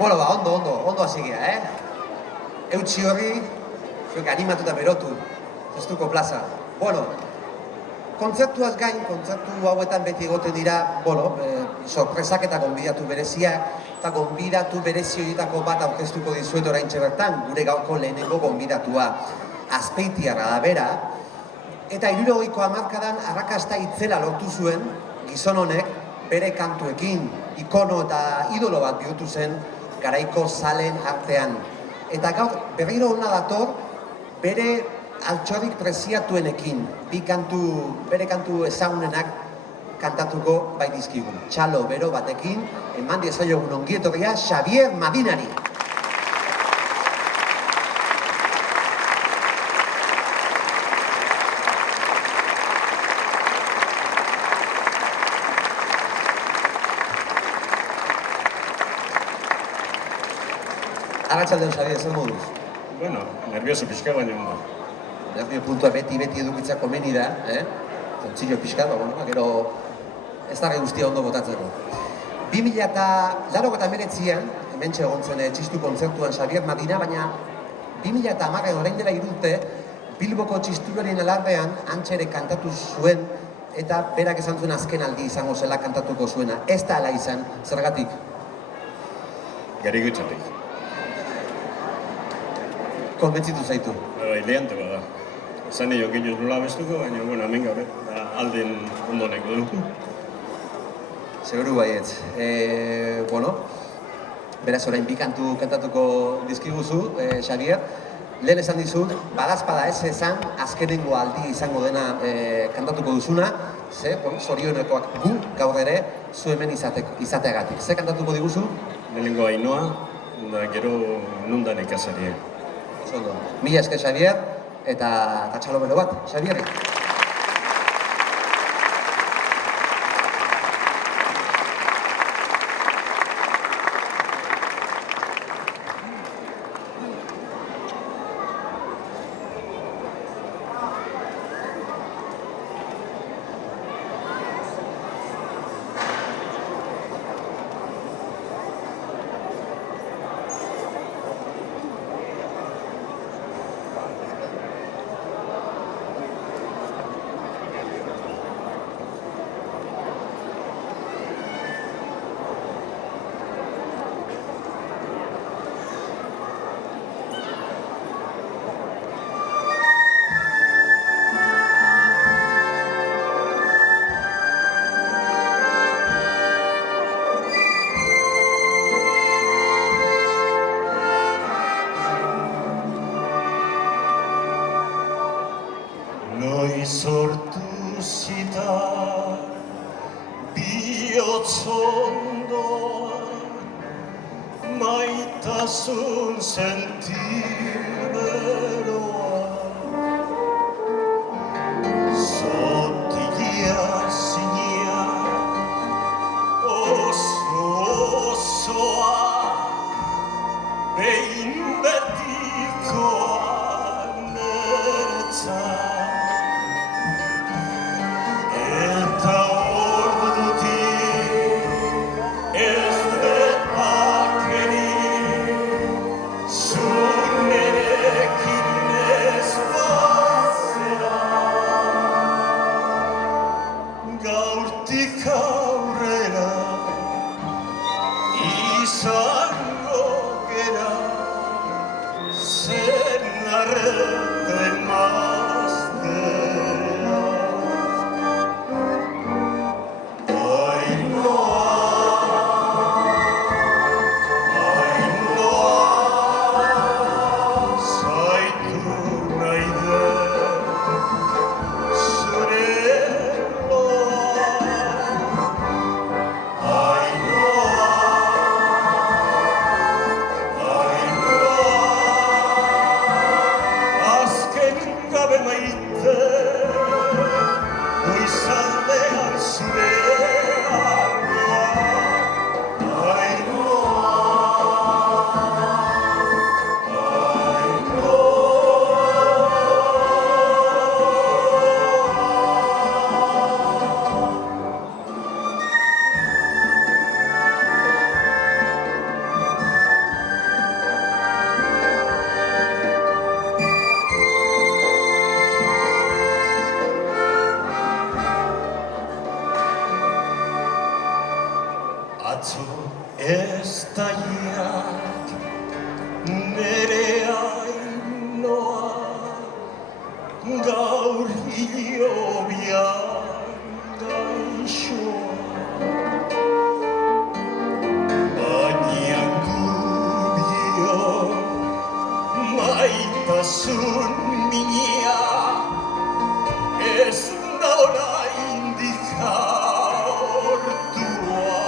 Bueno, ba, ondo hasi gea, Eutxi horri, zuek animatuta berotu, zestuko plaza. Bueno, kontzertuaz gain, kontzertu hauetan beti egoten dira, sorpresak eta gonbidatu bereziak, eta gonbidatu berezi horietako bat aurkeztuko dizuet oraintxe bertan, gure gaurko lehenengo gonbidatua. Azpeitiarra da bera, eta 70ko hamarkadan arrakasta itzela lortu zuen gizon honek bere kantuekin, ikono eta idolo bat bihurtu zen garaiko zalen artean. Eta gaur berriro hona dator bere altxorrik preziatuenekin, bere kantu ezagunenak kantatuko bai dizkigun. Txalo bero batekin, eman diezaiogun ongietorria Xabier Madinari. Arratsaldeon, Xabier, zer moduz? Bueno, nervioso pixka baina ondo. Nervio puntua beti edukitzea komeni da, Tontzillo pixka, gero ez da guztia ondo botatzeko. 2089an, hementxe egon zen txistu kontzertuan Xabier Madina, baina 2010 orain dela 3 urte, Bilboko txistuaren alardean antxere kantatu zuen, eta berak esan zuen azken aldi izango zela kantatuko zuena. Ez da ala izan, zergatik? Gari gutxatik. Konbentzitu zaitu. Lehiante bada. Zane jo giluz nola bestuko, baina, hemen gabe, alden ondoneko du. Seguru baietz. Beraz orain bi kantu kantatuko dizkiguzu, Xabier. Lehen esan dizut, badazpada ez esan, azkenengo aldi izango dena kantatuko duzuna, zorionekoak gu gaur ere zu hemen izateagatik. Ze kantatuko diguzu? Lehenengo Ainoa, da gero nundan ikasaria. Mila esker, Xabier, eta txalo bero bat, Xabierri. Sortu zita bihotzondo maitasun sentimeroa zotilia zinia osoa behin betikoa neretzat. hilobian gaixoa. Baina gu biok maitasun minea ez da oraindik agortua.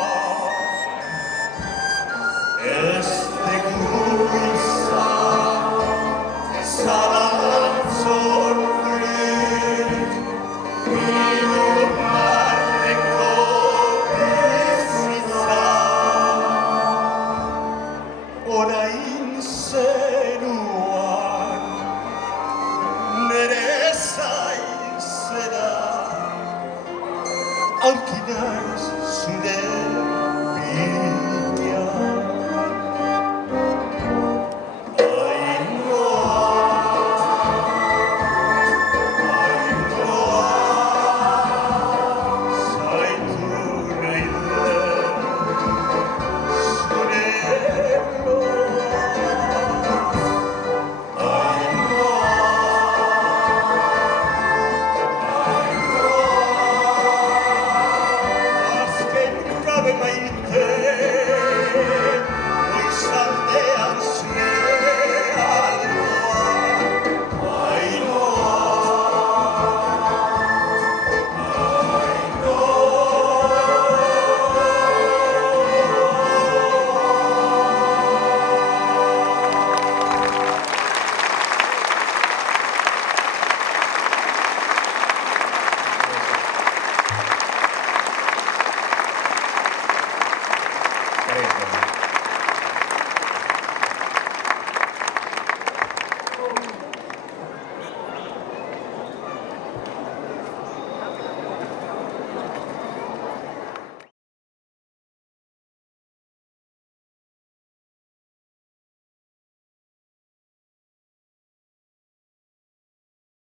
Ez dugu izan zalantzorrik hirugarreko bizitza. Orain zeruan nere zain zera aurki naiz zure bila. Gracias.